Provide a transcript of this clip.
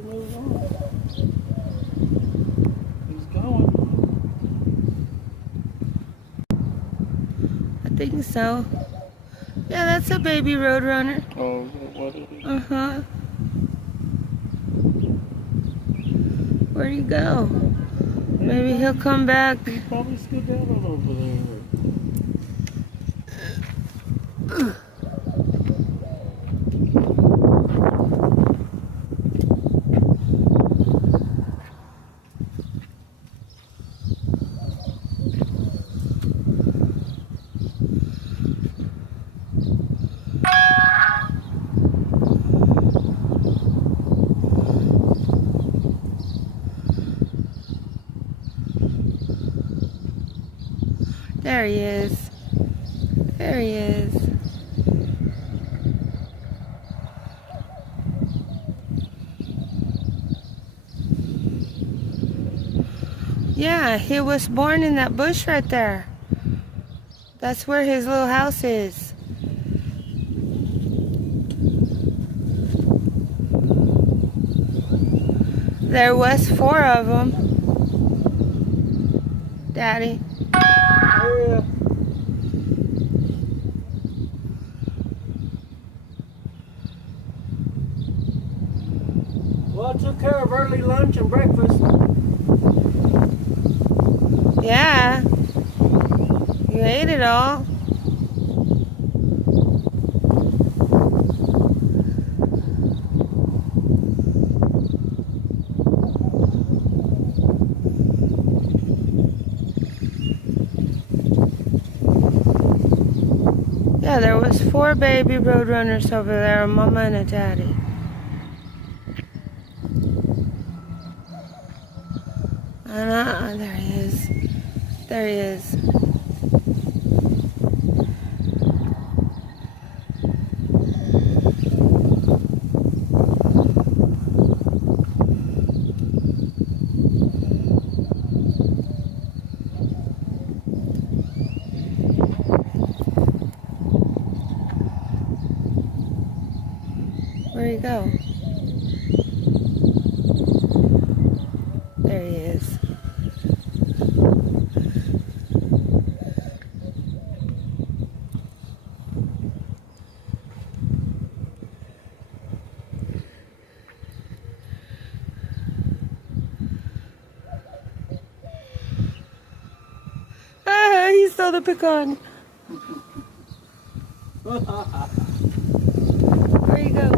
he moves on. He's going. I think so. Yeah, that's a baby roadrunner. Oh, what did he? Uh-huh. Where'd he go? Maybe he'll come back. He probably skedaddled over there. There he is. There he is. Yeah, he was born in that bush right there. That's where his little house is. There was 4 of them. Daddy. Yeah. Well, I took care of early lunch and breakfast. Yeah. You ate it all. Yeah, there was 4 baby roadrunners over there, a mama and a daddy. There he is. There he is. Where'd he go? There he is. Ah, he saw the pecan. Where'd he go?